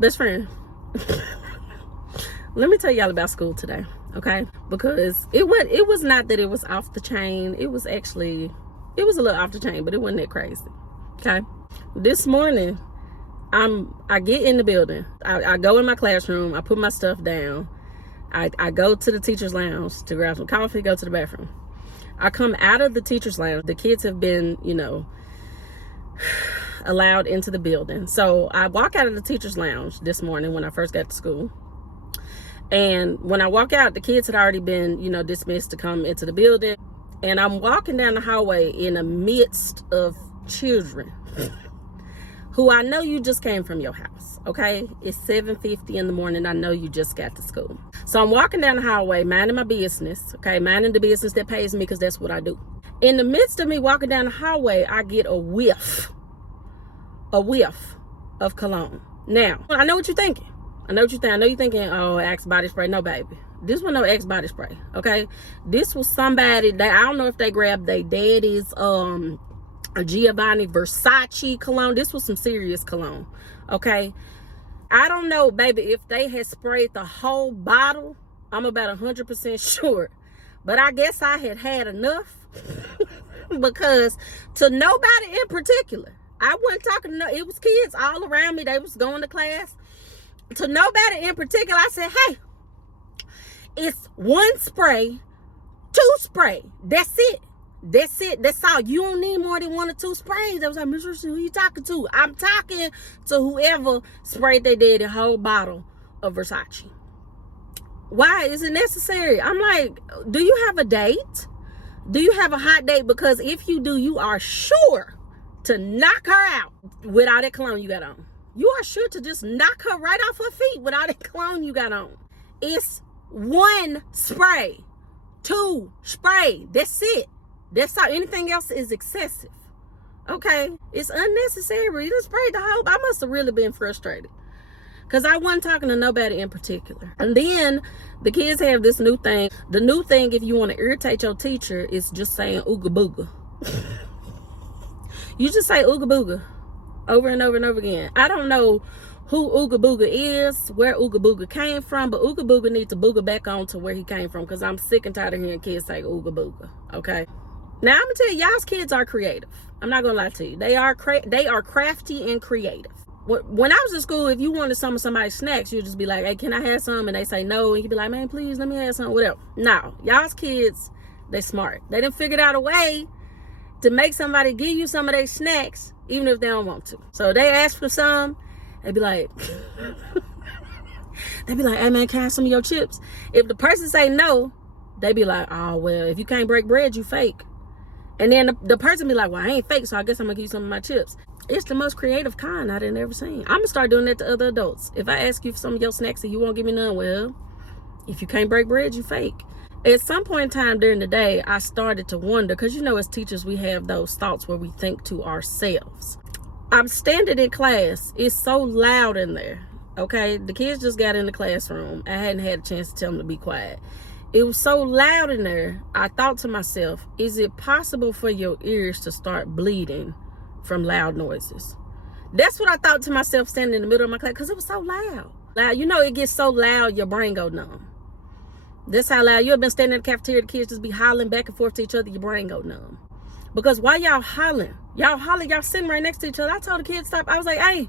Best friend. Let me tell y'all about school today, okay? Because it was not that it was off the chain. It was a little off the chain, but it wasn't that crazy, okay? This morning, I get in the building. I go in my classroom. I put my stuff down. I go to the teacher's lounge to grab some coffee, go to the bathroom. I come out of the teacher's lounge. The kids have been, allowed into the building. So I walk out of the teacher's lounge this morning when I first got to school. And when I walk out, the kids had already been, dismissed to come into the building. And I'm walking down the hallway in the midst of children who I know you just came from your house, okay? It's 7:50 in the morning. I know you just got to school. So I'm walking down the hallway, minding my business, okay? Minding the business that pays me because that's what I do. In the midst of me walking down the hallway, I get a whiff of cologne. Now, I know what you're thinking. I know you're thinking, oh, Axe body spray. No, baby. This was no Axe body spray, okay? This was somebody that, I don't know if they grabbed their daddy's Giovanni Versace cologne. This was some serious cologne, okay? I don't know, baby, if they had sprayed the whole bottle. I'm about 100% sure. But I guess I had enough because to nobody in particular, I wasn't talking to, it was kids all around me. They was going to class. To nobody in particular, I said, hey, it's one spray, 2 spray. That's it. That's all. You don't need more than 1 or 2 sprays. I was like, Miss Richardson, who you talking to? I'm talking to whoever sprayed their daddy a whole bottle of Versace. Why is it necessary? I'm like, do you have a date? Do you have a hot date? Because if you do, you are sure to knock her out with all that cologne you got on. You are sure to just knock her right off her feet with all that cologne you got on. It's 1 spray, 2 spray. That's it. That's all. Anything else is excessive. Okay? It's unnecessary. You just sprayed the whole. I must have really been frustrated. Because I wasn't talking to nobody in particular. And then the kids have this new thing. The new thing, if you want to irritate your teacher, is just saying ooga booga. You just say ooga booga over and over and over again. I don't know who Ooga Booga is, where Ooga Booga came from, but Ooga Booga needs to booga back on to where he came from, because I'm sick and tired of hearing kids say Ooga Booga, okay? Now, I'm going to tell you, y'all's kids are creative. I'm not going to lie to you. They are crafty and creative. When I was in school, if you wanted some of somebody's snacks, you'd just be like, hey, can I have some? And they say no, and you'd be like, man, please, let me have some, whatever. No, y'all's kids, they smart. They done figured out a way to make somebody give you some of their snacks, even if they don't want to. So they ask for some, they'd be like, hey man, can I have some of your chips? If the person say no, they be like, oh, well, if you can't break bread, you fake. And then the person be like, well, I ain't fake, so I guess I'm gonna give you some of my chips. It's the most creative kind I'd ever seen. I'm gonna start doing that to other adults. If I ask you for some of your snacks and you won't give me none, well, if you can't break bread, you fake. At some point in time during the day, I started to wonder, because as teachers, we have those thoughts where we think to ourselves. I'm standing in class. It's so loud in there, okay? The kids just got in the classroom. I hadn't had a chance to tell them to be quiet. It was so loud in there, I thought to myself, is it possible for your ears to start bleeding from loud noises? That's what I thought to myself standing in the middle of my class, because it was so loud. It gets so loud, your brain go numb. That's how loud. You have been standing in the cafeteria, the kids just be hollering back and forth to each other, your brain go numb. Because while y'all hollering, y'all sitting right next to each other. I told the kids stop. I was like, hey,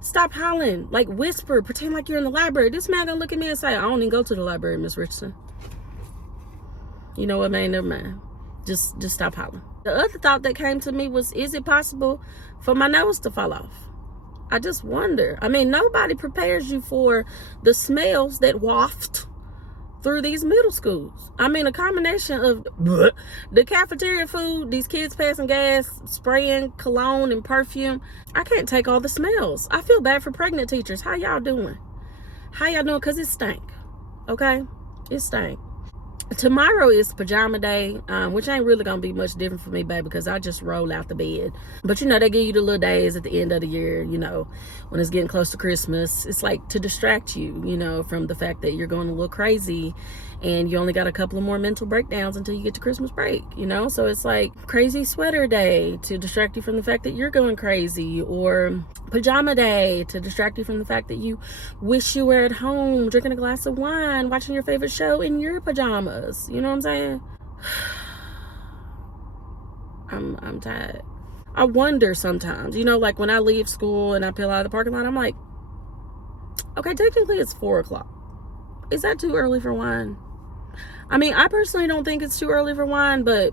stop hollering. Like, whisper, pretend like you're in the library. This man gonna look at me and say, I don't even go to the library, Miss Richardson. You know what, man? Never mind. Just stop hollering. The other thought that came to me was, is it possible for my nose to fall off? I just wonder. I mean, nobody prepares you for the smells that waft through these middle schools. I mean, a combination of the cafeteria food, these kids passing gas, spraying cologne and perfume. I can't take all the smells. I feel bad for pregnant teachers. How y'all doing? Because it stank, okay? It stank. Tomorrow is pajama day, which ain't really gonna be much different for me, baby, because I just roll out the bed. But you know, they give you the little days at the end of the year, you know, when it's getting close to Christmas. It's like to distract you, you know, from the fact that you're going a little crazy and you only got a couple of more mental breakdowns until you get to Christmas break, you know. So it's like crazy sweater day to distract you from the fact that you're going crazy, or pajama day to distract you from the fact that you wish you were at home drinking a glass of wine, watching your favorite show in your pajamas. You know what I'm saying? I'm tired. I wonder sometimes, you know, like when I leave school and I peel out of the parking lot, I'm like, okay, technically it's 4 o'clock. Is that too early for wine? I mean, I personally don't think it's too early for wine, but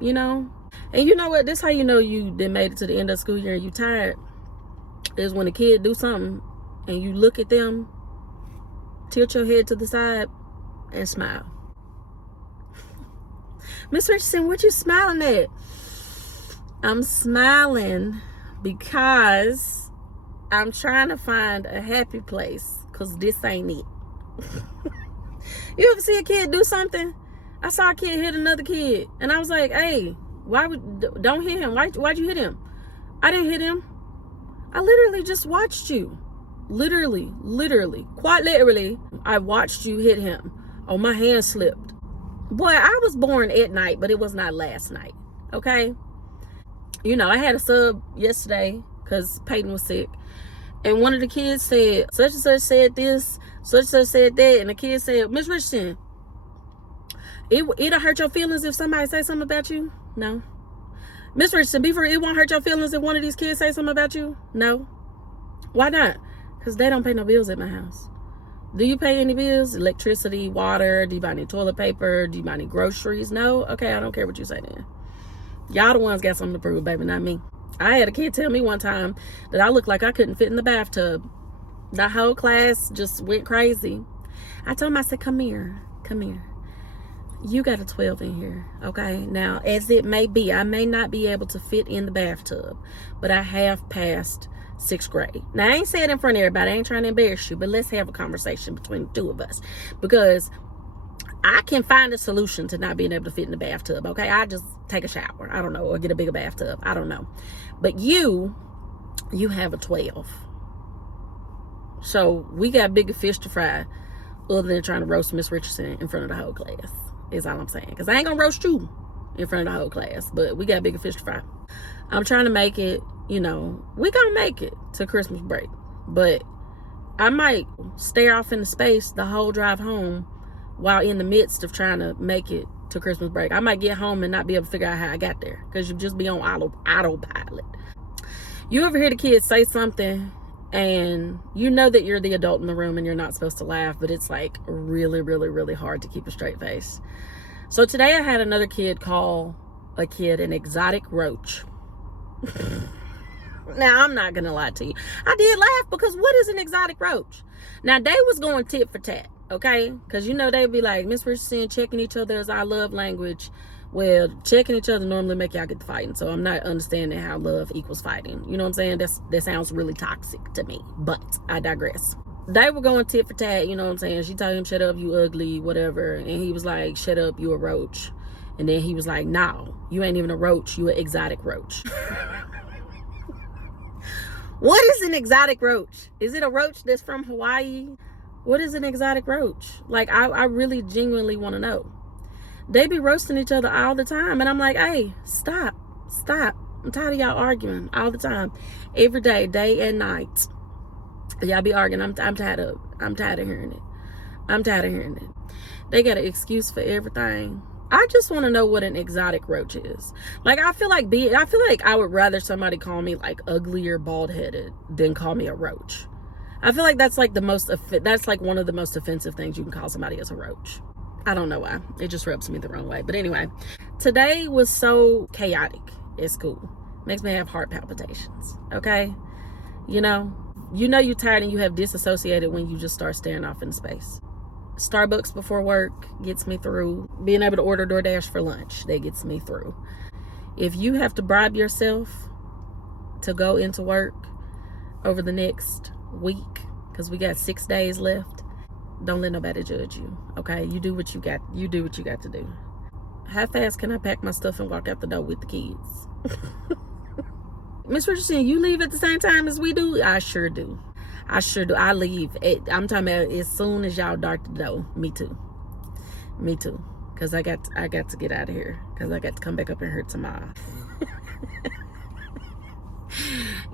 you know. And you know what? This how you know you done made it to the end of the school year and you tired. Is when a kid do something and you look at them, tilt your head to the side, and smile. Miss Richardson, what you smiling at? I'm smiling because I'm trying to find a happy place, because this ain't it. You ever see a kid do something? I saw a kid hit another kid, and I was like, hey, don't hit him. Why'd you hit him? I didn't hit him. I literally just watched you. Literally, quite literally, I watched you hit him. Oh, my hand slipped. Boy, I was born at night, but it was not last night, okay? You know, I had a sub yesterday because Peyton was sick. And one of the kids said, such and such said this, such and such said that. And the kid said, Miss Richardson, it'll hurt your feelings if somebody say something about you? No. Miss Richardson, it won't hurt your feelings if one of these kids say something about you? No. Why not? Because they don't pay no bills at my house. Do you pay any bills? Electricity, water? Do you buy any toilet paper? Do you buy any groceries? No? Okay, I don't care what you say then. Y'all the ones got something to prove, baby, not me. I had a kid tell me one time that I looked like I couldn't fit in the bathtub. The whole class just went crazy. I told him, I said, come here. You got a 12 in here, okay? Now, as it may be, I may not be able to fit in the bathtub, but I have passed 6th grade. Now, I ain't saying it in front of everybody. I ain't trying to embarrass you, but let's have a conversation between the two of us, because I can find a solution to not being able to fit in the bathtub, okay? I just take a shower, I don't know, or get a bigger bathtub, I don't know. But you have a 12. So we got bigger fish to fry other than trying to roast Miss Richardson in front of the whole class, is all I'm saying. Because I ain't gonna roast you in front of the whole class, but we got bigger fish to fry. I'm trying to make it, you know, we gonna make it to Christmas break, but I might stare off into space the whole drive home while in the midst of trying to make it to Christmas break. I might get home and not be able to figure out how I got there, because you just be on autopilot. You ever hear the kids say something and you know that you're the adult in the room and you're not supposed to laugh, but it's like really hard to keep a straight face? So today I had another kid call a kid an exotic roach. Now, I'm not gonna lie to you, I did laugh, because what is an exotic roach? Now, they was going tit for tat, okay? Because you know they'd be like, Miss Richardson, checking each other is our love language. Well, checking each other normally make y'all get to fighting, so I'm not understanding how love equals fighting. You know what I'm saying? That sounds really toxic to me, but I digress. They were going tit for tat, you know what I'm saying? She told him, shut up, you ugly, whatever. And he was like, shut up, you a roach. And then he was like, no, you ain't even a roach, you an exotic roach. What is an exotic roach? Is it a roach that's from Hawaii? What is an exotic roach? Like, I really genuinely want to know. They be roasting each other all the time, and I'm like, hey, stop. I'm tired of y'all arguing all the time, every day and night. Y'all be arguing. I'm tired of hearing it. They got an excuse for everything. I just want to know what an exotic roach is. Like, I feel like I would rather somebody call me like ugly or bald-headed than call me a roach. I feel like that's like one of the most offensive things you can call somebody as a roach. I don't know why. It just rubs me the wrong way. But anyway, today was so chaotic at school. Makes me have heart palpitations, okay? You know you're tired and you have disassociated when you just start staring off into space. Starbucks before work gets me through. Being able to order DoorDash for lunch, that gets me through. If you have to bribe yourself to go into work over the next week, because we got 6 days left, Don't let nobody judge you, okay? You do what you got to do. How fast can I pack my stuff and walk out the door with the kids? Miss Richardson, you leave at the same time as we do? I sure do. I leave. I'm talking about as soon as y'all dart the door. Me too. Because I got to get out of here. Because I got to come back up in here tomorrow.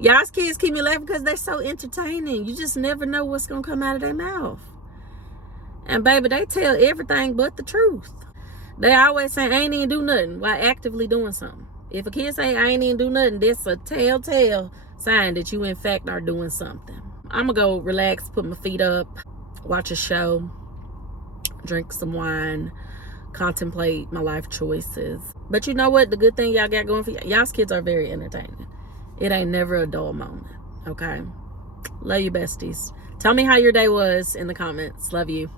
Y'all's kids keep me laughing because they're so entertaining. You just never know what's going to come out of their mouth. And baby, they tell everything but the truth. They always say, I ain't even do nothing while actively doing something. If a kid say, I ain't even do nothing, that's a telltale sign that you in fact are doing something. I'm going to go relax, put my feet up, watch a show, drink some wine, contemplate my life choices. But you know what? The good thing y'all got going for y'all's kids are very entertaining. It ain't never a dull moment, okay? Love you, besties. Tell me how your day was in the comments. Love you.